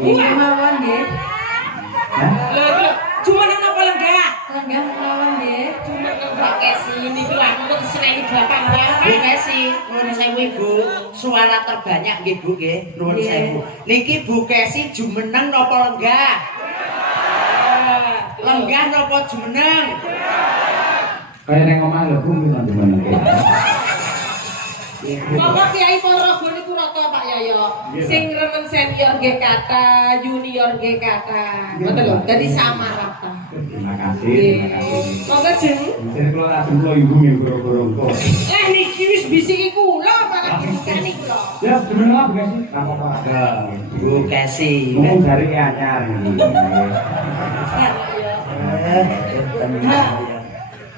Iya mawon nggih. Lho, cuma nang apa lenggah? Lenggah mawon nggih. Cuma nang Bukesi niku aku kok seneni bapak Bukesi, nuwun sewu Ibu. Suara terbanyak nggih Bu nggih, nuwun sewu. Niki Bukesi jumeneng napa lenggah? Lenggah napa jumeneng? Kaya neng omah lho Bu minta jumeneng. Bapak Kiai Ponorogo niku rata Pak Yayo. Sing remen senior nggih kata, junior nggih kata. Ngoten lho, dadi sama rata. Terima kasih. Monggo jeng. Sing kula ajeng kula Ibu nggih goro-goro engko. Niki wis bisiki kula para kene kula. Ya jumeneng apa guys? Apa-apa. Bukesi. Ngomong dari anyar.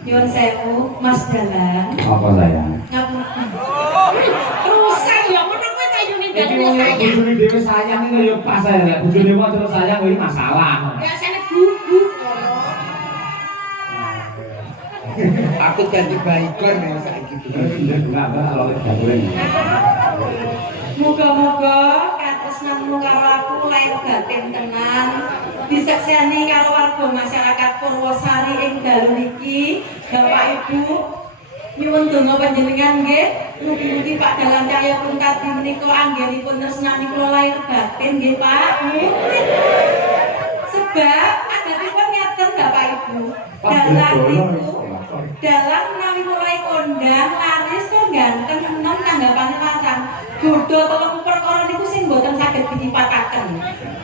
Nyuwun sewu, Mas Dalang. Apa sayang? Ngapunten. Rusak ya ngono kuwi kayune dalem sayang. Bojone dhewe sayang iki ya pas ae lek bojone wae terus sayang kuwi masalah. Biasane gugu. Aku dadi baikon ya saiki. Muga-muga katresnanmu karo aku lair batin tenan. Disekseni karo warga masyarakat Purwosari ing dalu niki. Bapak Ibu nyuwun donga panjenengan nggih. Mugi-mugi Pak Dalang Cahya Kuntadi menika anggenipun tresnani kula lair batin nggih Pak. Sebab adatipun ngaten Bapak Ibu. Dalang menawi mulai kondang laris kok ganteng enom tanggapane larang. Godho telung perkara niku sing mboten saged ditipataken.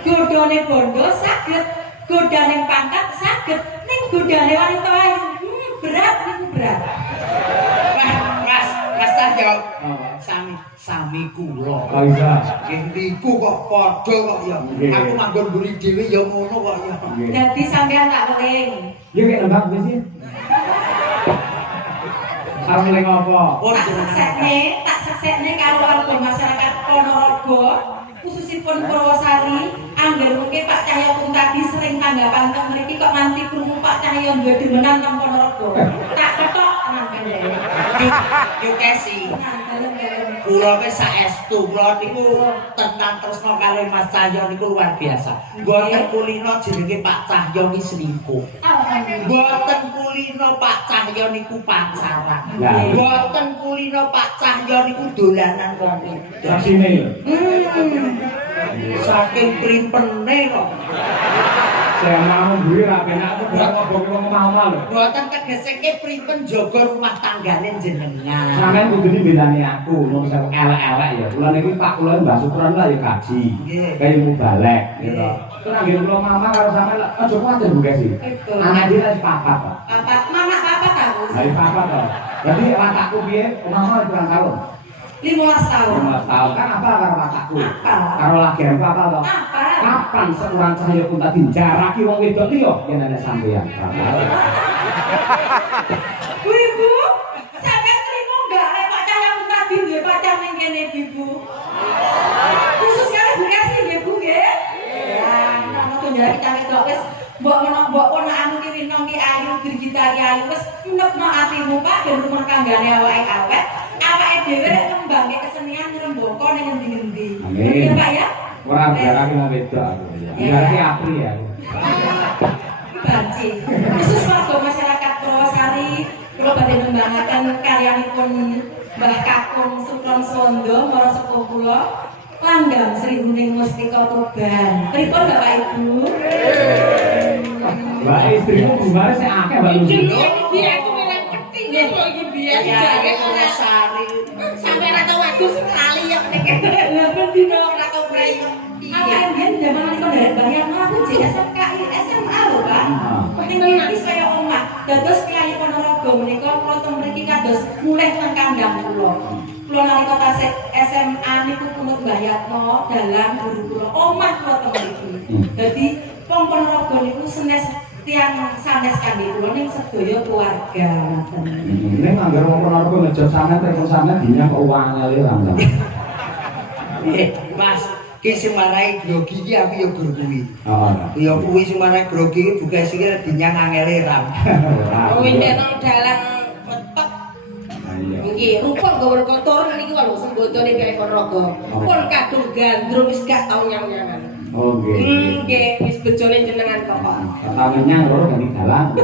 Godhone bondo saged, godane pangkat saged, ning godane wanita ayu berat niku berat. Mas Cahyo. Sami kula. Oh iya. Nggih niku kok padha kok ya. Aku manggon mburi dhewe ya ngono kok ya. Dadi sampean tak weling. Ya kayak lembab wis. Karo ning apa? Tak seksekne karo warga masyarakat Ponorogo, khususipun Purwosari, angger mungkin Pak Cahya Kuntadi sering tanggapan teng mriki kok nganti krungu Pak Cahya duwe demenan teng Ponorogo. Tak ketok nang kene. Yo Kesi. Nah, dalem-dalem. Kula wis saestu, kula niku tenan tresna kali Mas Cahyo niku luar biasa. Mboten kulino jenenge Pak Cahyo ki selingkuh. Mboten kulino Pak Cahyo niku pacaran. Mboten kulino Pak Cahyo niku dolanan wong wedok. Rasine lho. Saking primpene kok. Saya mau duwe ra penak aku gak ngobrol wong omah-omah lho. Mboten tegeseke pripun jaga rumah tanggane jenengan. Sampeyan kudu dibelani aku, wong sing elek-elek ya. Kula niki Pak kula Mbah Sukron lah ya gaji. Kaya mubalek gitu. Terus nggih kula mama karo sampeyan aja kuwatir Bu Kesi. Anak dhewe wis papat, Pak. Papat, mama papat aku. Dari papat to. Berarti watakku piye? Omah-omah kurang tahun. 15 tahun. 15 tahun kan apa karo watakku? Apa? Karo lagi apa to? Apa? Kapan seorang Cahya Kuntadi jaraki wong wedok liya yen ana sampeyan? Bu Ibu, sampeyan terima enggak lek Pak Cahya Kuntadi duwe pacar ning kene Ibu? Khusus kali Bu Kesi nggih Bu nggih? Ya, ngono tunjak kita wedok wis mbok ponakmu ki Rino ki ayu, Girgita ki ayu wis enekno atimu Pak ben rumah tanggane awake awet. Awake dhewe rek ngembangke kesenian ngrembaka ning endi-endi. Nggih Pak ya? Ora jaraki wong wedok aku. Jaraki apri ya. Banci. Khusus warga masyarakat Purwosari, kula badhe nembangaken karyanipun Mbah Kakung Sukron Sondo marang sepuh kula Langgang Sri Huning Mustika Tuban. Pripun Bapak Ibu? Mbak istrimu gimana sih akeh Mbak Lucy? Iki aku milih pentingnya kok iki biyen jare ora Sari. sampe ora tau wedhus sekali ya nek. Lah ben dino Ora tau brayok. awake biyen jaman niku nderek bayang aku jek SMKI SMA lho Pak. Ning iki saya omah. Dados Kyai Ponorogo menika kula teng mriki kados mulih nang kandhang kula. Kula nalika tasik SMA niku punut Mbah Yatno dalang guru kula omah kula teng mriki. Dadi wong Ponorogo niku senes tiang sanes kami kula ning sedaya keluarga ngoten. Ning anggar wong Ponorogo ngejot sampean telepon sampean dinya kok uangnya le ra. Mas, ki sing marai grogi iki aku ya guru kuwi. Oh. Ya kuwi sing marai grogi iki buka sing dinyang angele ram. Kuwi nek nang dalan metek. Iya. Nggih, rupa gawe kotor niki lho botone kae Ponorogo. Pun kadung gandrung wis gak tau nyang-nyangan. Oh nggih. Nggih, wis bojone jenengan kok. Katanya loro ganti dalan.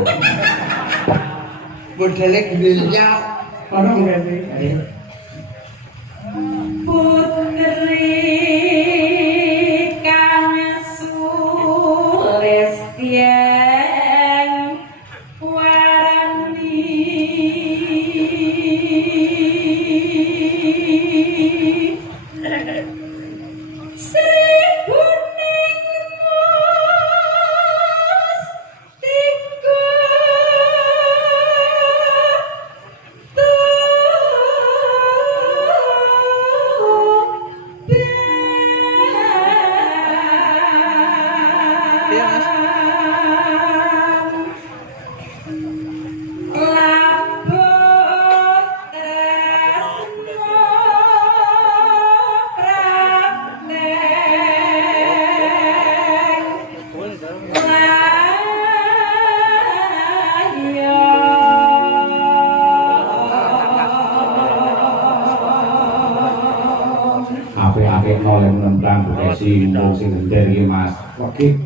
Modele grilnya Ono nggih sih. Putri kang sulistyen warani apik-apik noleh nentang bukesi mung sing ngender iki Mas. Oke.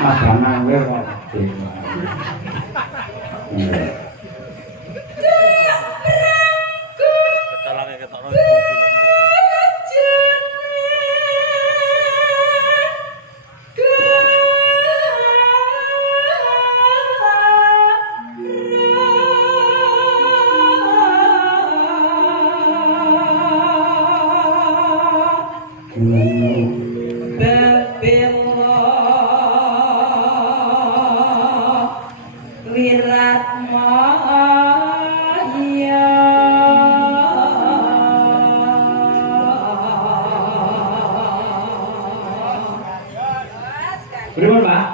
Mas Danang wae kok. Ketalange ketokno kunci Pripun, Pak?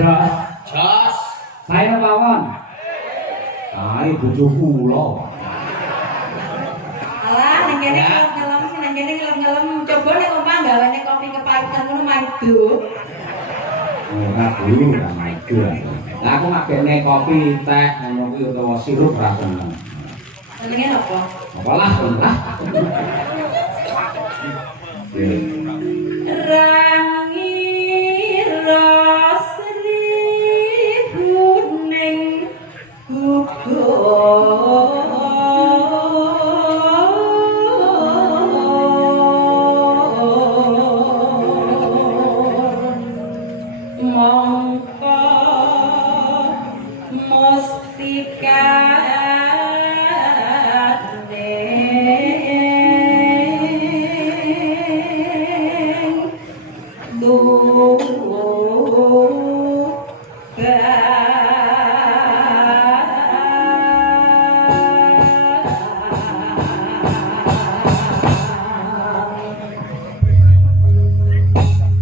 Jos. jos Saya mawon. Kae bojo kula. Alah, nang kene ngelem-ngelem, coba nek omah gawane kopi kepahitan ngono maido. Ora dulu ora maido. Lah aku ngakene kopi teh ngono kuwi utawa sirup ra seneng. Senenge napa? Apalah, lah. Rangira seribuning mongko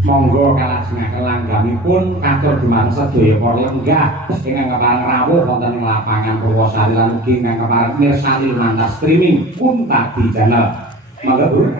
Monggo kalajengaken langgamipun katur dumateng sedaya para lenggah ingkang kepareng rawuh wonten ing lapangan Purwosari lan ugi ingkang kepareng mirsani lumantar streaming Unta di channel. Monggo Bu.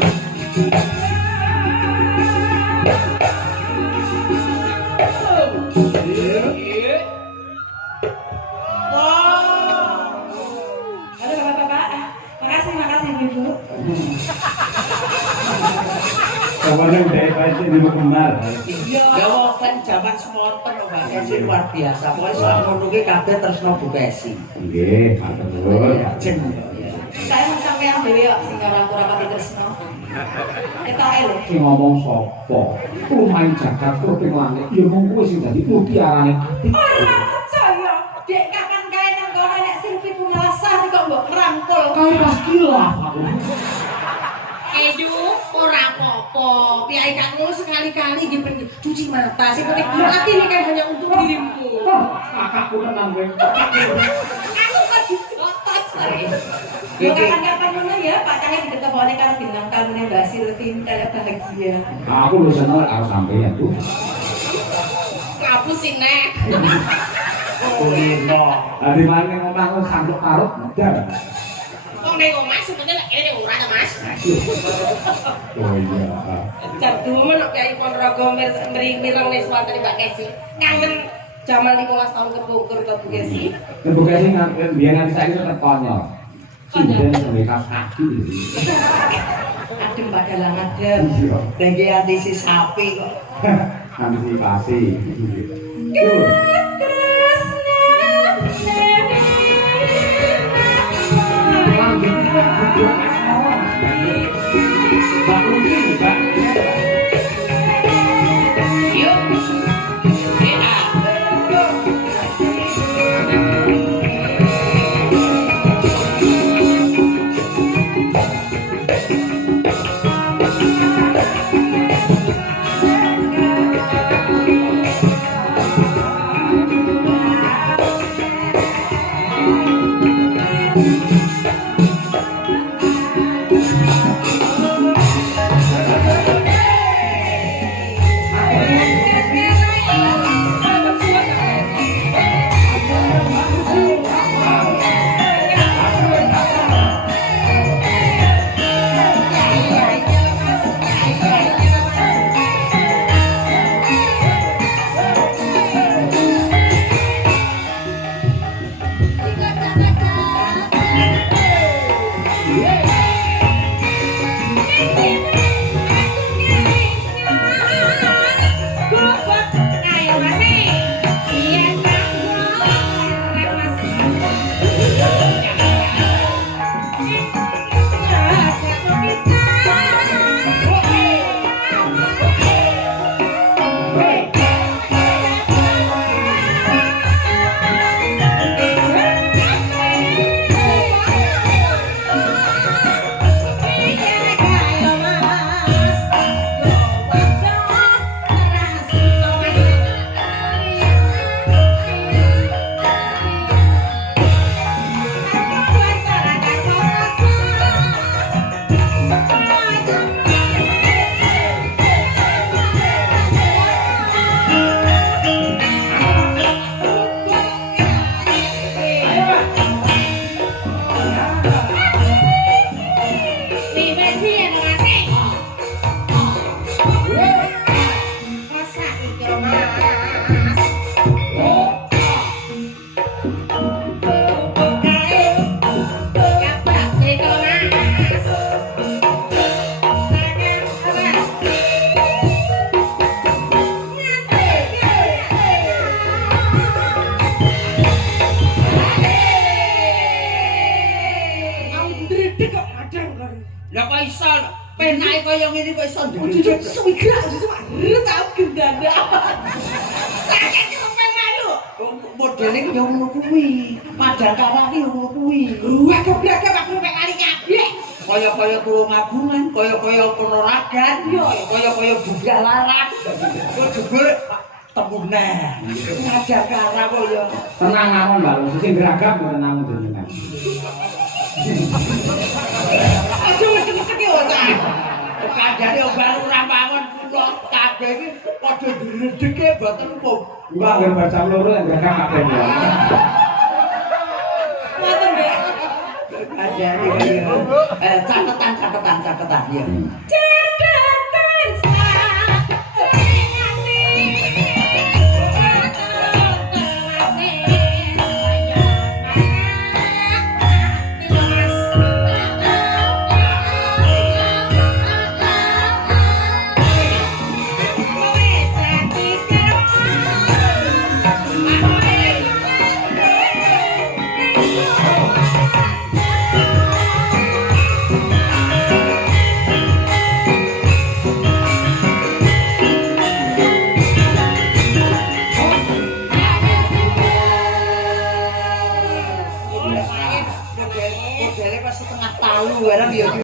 Halo bapak-bapak, makasih ibu. Kabarnya udah pasti di Kemar. Ya kan jaman semonten lho Mbak Kesi luar biasa. Pokoke selama nunggu kabeh tresno Bu Kesi. Nggih, matur. Jen. Saya mau sampean dhewe kok sing ora pati tresno. Ketoke lho. Sing ngomong sapa? Main Jakarta ping langit. Ya mung kuwi sing dadi mutiarane ati. Ora percaya. Dek kapan kae nang kono nek sing pitulasah kok mbok rangkul. Kau pas kilaf aku. Edu ora apa-apa. Piyai kamu sekali-kali nggih cuci mata. Sing penting hati ini kan hanya untuk dirimu. Kakakku tenang kowe. Aku kok dikotot sore. Ya kapan-kapan ngono ya, Pak Cahya ditetepone karo bintang tamune Mbak Silvin kayak bahagia. Aku lu seneng karo sampeyan tuh. Ngapu sih nek. Kulino. Adi mane ngomong sanduk karut ndar. Kok ning omah sebenarnya lek kene ora ta, Mas? Oh iya. Jadu men Kyai Ponorogo mireng ning wonten Mbak Kesi. Kangen jaman 15 tahun kepungkur ke Bu Kesi. Bu Kesi biyen nganti saiki tetep konyol. Sinden menika kaki. Adem padalang adem. Iya. Lagi antisi sapi kok. Antisipasi. Yo. Lah kok iso penake kaya ngene kok iso Jujur suwi gerak cuma tau gendanda. Sakit kok malu. modeling yo ngono kuwi. Padakane yo ngono kuwi. Wah kebraka aku mek kali kabeh. Kaya-kaya tulung agungan, kaya-kaya penolagan, kaya-kaya budal laras. Kok jebul temunan. Padakara kok yo. Tenang mawon, Mbak. Sing geragam mboten namung jenengan. Aja ngecek-ngecek yo ta. Kandhane baru ora bangun kula kabeh iki padha diredeke mboten umum. Mbak nggih baca loro yang geragam kabeh. Ngoten, Mbak. Ada catatan ya. Modele pas setengah talu barang ya.